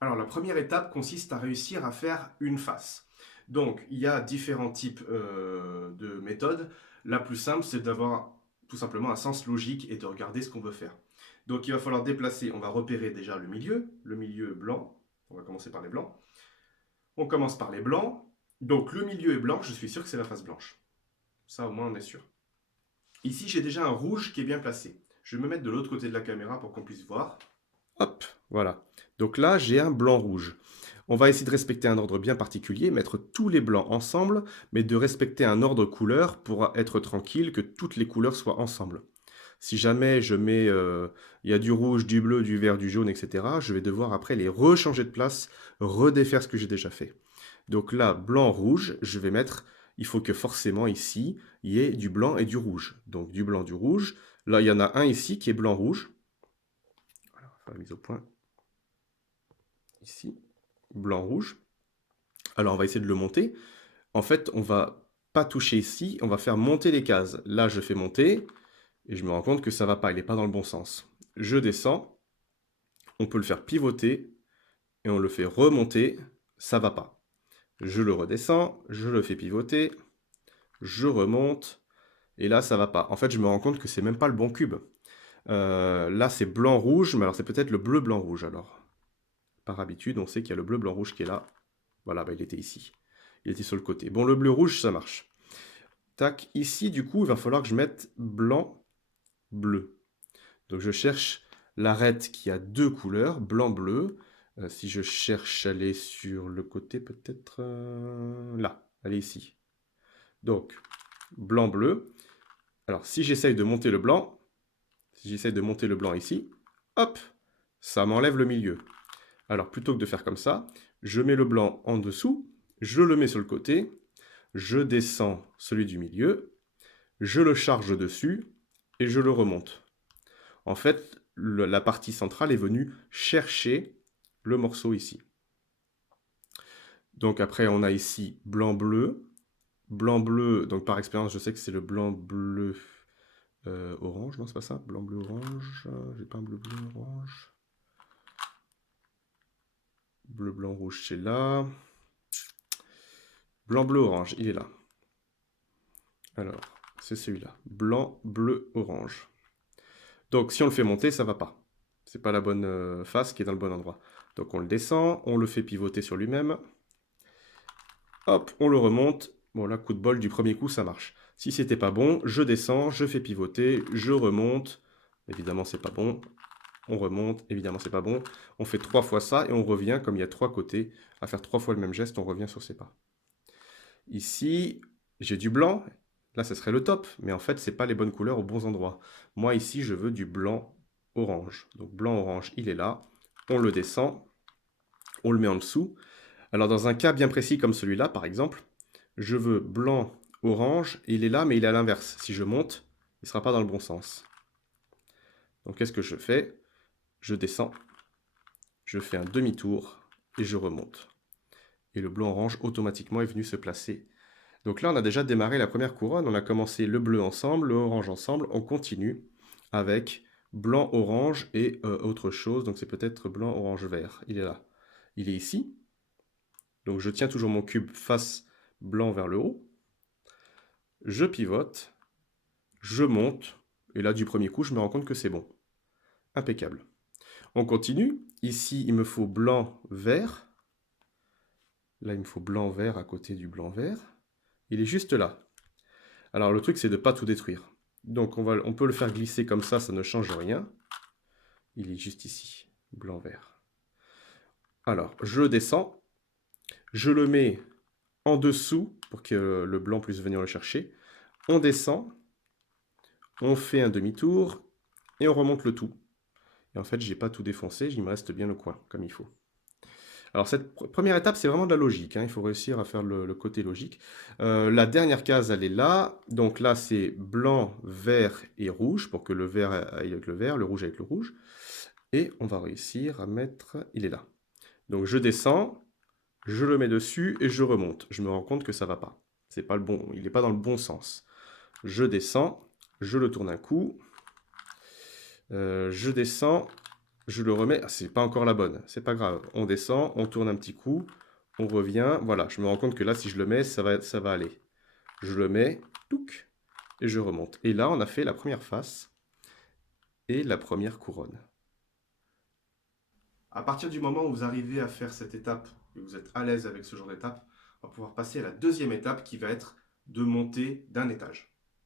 Alors, la première étape consiste à réussir à faire une face. Donc, il y a différents types de méthodes. La plus simple, c'est d'avoir tout simplement un sens logique et de regarder ce qu'on veut faire. Donc, il va falloir déplacer, on va repérer déjà le milieu blanc. On va commencer par les blancs. On commence par les blancs. Donc, le milieu est blanc, je suis sûr que c'est la face blanche. Ça, au moins, on est sûr. Ici, j'ai déjà un rouge qui est bien placé. Je vais me mettre de l'autre côté de la caméra pour qu'on puisse voir. Hop, voilà. Donc là, j'ai un blanc-rouge. On va essayer de respecter un ordre bien particulier, mettre tous les blancs ensemble, mais de respecter un ordre couleur pour être tranquille que toutes les couleurs soient ensemble. Si jamais je mets, il y a du rouge, du bleu, du vert, du jaune, etc., je vais devoir après les rechanger de place, redéfaire ce que j'ai déjà fait. Donc là, blanc, rouge, je vais mettre, il faut que forcément ici, il y ait du blanc et du rouge. Donc du blanc, du rouge. Là, il y en a un ici qui est blanc-rouge. Voilà, on va faire la mise au point ici. Blanc-rouge. Alors, on va essayer de le monter. En fait, on va pas toucher ici, on va faire monter les cases. Là, je fais monter, et je me rends compte que ça va pas, il n'est pas dans le bon sens. Je descends, on peut le faire pivoter, et on le fait remonter, ça va pas. Je le redescends, je le fais pivoter, je remonte, et là, ça va pas. En fait, je me rends compte que c'est même pas le bon cube. Là, c'est blanc-rouge, mais alors c'est peut-être le bleu-blanc-rouge, alors. Par habitude, on sait qu'il y a le bleu-blanc-rouge qui est là. Voilà, bah, il était ici. Il était sur le côté. Bon, le bleu-rouge, ça marche. Tac, ici, du coup, il va falloir que je mette blanc, bleu. Donc, je cherche l'arête qui a deux couleurs, blanc, bleu. Si je cherche, elle est sur le côté, peut-être là, elle est ici. Donc, blanc, bleu. Alors, si j'essaye de monter le blanc, ici, hop, ça m'enlève le milieu. Alors, plutôt que de faire comme ça, je mets le blanc en dessous, je le mets sur le côté, je descends celui du milieu, je le charge dessus et je le remonte. En fait, la partie centrale est venue chercher le morceau ici. Donc après, on a ici blanc-bleu. Blanc-bleu, donc par expérience, je sais que c'est le blanc-bleu orange. Non, c'est pas ça. Blanc-bleu-orange. J'ai pas un bleu-bleu-orange. Bleu-blanc-rouge, c'est là. Blanc-bleu-orange, il est là. Alors, c'est celui-là. Blanc, bleu, orange. Donc, si on le fait monter, ça va pas. C'est pas la bonne face qui est dans le bon endroit. Donc, on le descend, on le fait pivoter sur lui-même. Hop, on le remonte. Bon, là, coup de bol, du premier coup, ça marche. Si c'était pas bon, je descends, je fais pivoter, je remonte. Évidemment, c'est pas bon. On remonte, évidemment, c'est pas bon. On fait 3 fois ça et on revient, comme il y a 3 côtés, à faire 3 fois le même geste, on revient sur ses pas. Ici, j'ai du blanc. Là, ce serait le top, mais en fait, c'est pas les bonnes couleurs aux bons endroits. Moi, ici, je veux du blanc orange. Donc, blanc orange, il est là. On le descend, on le met en dessous. Alors, dans un cas bien précis comme celui-là, par exemple, je veux blanc orange, et il est là, mais il est à l'inverse. Si je monte, il ne sera pas dans le bon sens. Donc, qu'est-ce que je fais? Je descends, je fais un demi-tour, et je remonte. Et le blanc orange, automatiquement, est venu se placer. Donc là, on a déjà démarré la première couronne. On a commencé le bleu ensemble, le orange ensemble. On continue avec blanc, orange et autre chose. Donc c'est peut-être blanc, orange, vert. Il est là. Il est ici. Donc je tiens toujours mon cube face blanc vers le haut. Je pivote. Je monte. Et là, du premier coup, je me rends compte que c'est bon. Impeccable. On continue. Ici, il me faut blanc, vert. Là, il me faut blanc, vert à côté du blanc, vert. Il est juste là. Alors le truc, c'est de ne pas tout détruire. Donc on peut le faire glisser comme ça ne change rien. Il est juste ici, blanc-vert. Alors, je descends, je le mets en dessous pour que le blanc puisse venir le chercher. On descend, on fait un demi-tour et on remonte le tout. Et en fait, j'ai pas tout défoncé, il me reste bien le coin, comme il faut. Alors cette première étape, c'est vraiment de la logique, hein. Il faut réussir à faire le côté logique. La dernière case, elle est là. Donc là, c'est blanc, vert et rouge, pour que le vert aille avec le vert, le rouge avec le rouge. Et on va réussir à mettre... Il est là. Donc je descends, je le mets dessus et je remonte. Je me rends compte que ça va pas. C'est pas le bon, il n'est pas dans le bon sens. Je descends, je le tourne un coup. Je descends, je le remets. Ah, c'est pas encore la bonne, c'est pas grave. On descend, on tourne un petit coup, on revient. Voilà, je me rends compte que là, si je le mets, ça va aller. Je le mets, touc, et je remonte. Et là, on a fait la première face et la première couronne. À partir du moment où vous arrivez à faire cette étape et vous êtes à l'aise avec ce genre d'étape, on va pouvoir passer à la deuxième étape qui va être de monter d'un étage.